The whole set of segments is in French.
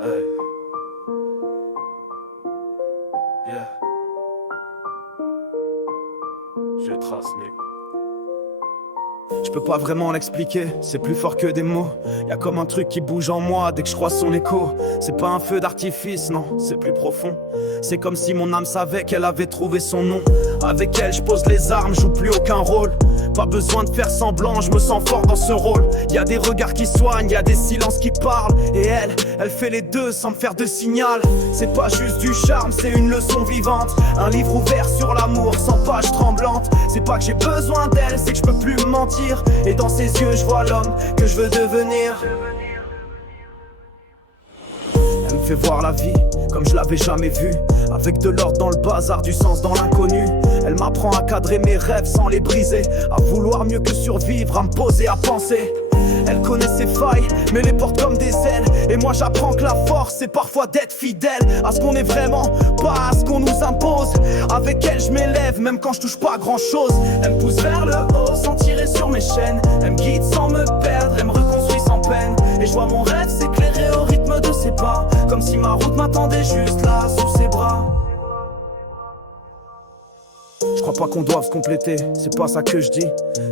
Hey. Yeah. Je trace, Nick. Je peux pas vraiment l'expliquer, c'est plus fort que des mots. Y'a comme un truc qui bouge en moi dès que je crois son écho. C'est pas un feu d'artifice, non, c'est plus profond. C'est comme si mon âme savait qu'elle avait trouvé son nom. Avec elle, je pose les armes, joue plus aucun rôle. Pas besoin de faire semblant, je me sens fort dans ce rôle. Y'a des regards qui soignent, y'a des silences qui parlent. Et elle fait les deux sans me faire de signal. C'est pas juste du charme, c'est une leçon vivante. Un livre ouvert sur l'amour, sans page tremblante. C'est pas que j'ai besoin d'elle, c'est que je peux plus me mentir. Et dans ses yeux, je vois l'homme que je veux devenir. Elle me fait voir la vie comme je l'avais jamais vue. Avec de l'ordre dans le bazar, du sens dans l'inconnu. Elle m'apprend à cadrer mes rêves sans les briser. À vouloir mieux que survivre, à me poser, à penser. Elle connaît ses failles, mais les porte comme des ailes. Et moi j'apprends que la force c'est parfois d'être fidèle à ce qu'on est vraiment, pas à ce qu'on nous impose. Avec elle je m'élève même quand je touche pas grand chose. Elle me pousse vers le haut sans tirer sur mes chaînes. Elle me guide sans me perdre, elle me reconstruit sans peine. Et je vois mon rêve s'éclairer au rythme de ses pas. Comme si ma route m'attendait juste là sous ses bras. Je crois pas qu'on doive se compléter, c'est pas ça que je dis.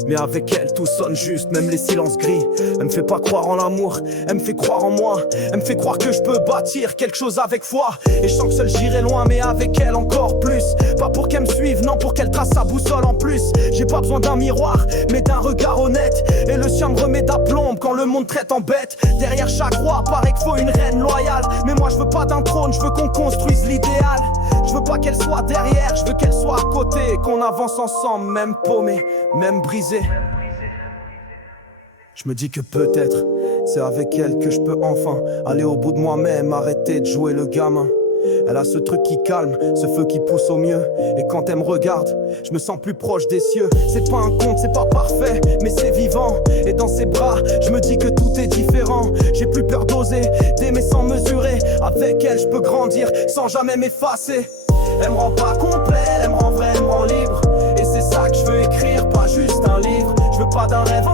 Mais avec elle tout sonne juste, même les silences gris. Elle me fait pas croire en l'amour, elle me fait croire en moi. Elle me fait croire que je peux bâtir quelque chose avec foi. Et je sens que seul j'irai loin, mais avec elle encore plus. Pas pour qu'elle me suive, non pour qu'elle trace sa boussole en plus. J'ai pas besoin d'un miroir, mais d'un regard honnête. Et le sien me remet d'aplomb quand le monde traite en bête. Derrière chaque roi, paraît qu'il faut une reine loyale. Mais moi je veux pas d'un trône, je veux qu'on construise l'idéal. Je veux pas qu'elle soit derrière, je veux qu'elle soit à côté. Qu'on avance ensemble, même paumé, même brisé. Je me dis que peut-être c'est avec elle que je peux enfin aller au bout de moi-même, arrêter de jouer le gamin. Elle a ce truc qui calme, ce feu qui pousse au mieux. Et quand elle me regarde, je me sens plus proche des cieux. C'est pas un conte, c'est pas parfait, mais c'est vivant. Et dans ses bras, je me dis que tout est différent. J'ai plus peur d'oser, d'aimer sans mesurer. Avec elle, je peux grandir sans jamais m'effacer. Elle me rend pas complet, elle me rend vrai, elle me rend libre. Et c'est ça que je veux écrire, pas juste un livre. Je veux pas d'un rêve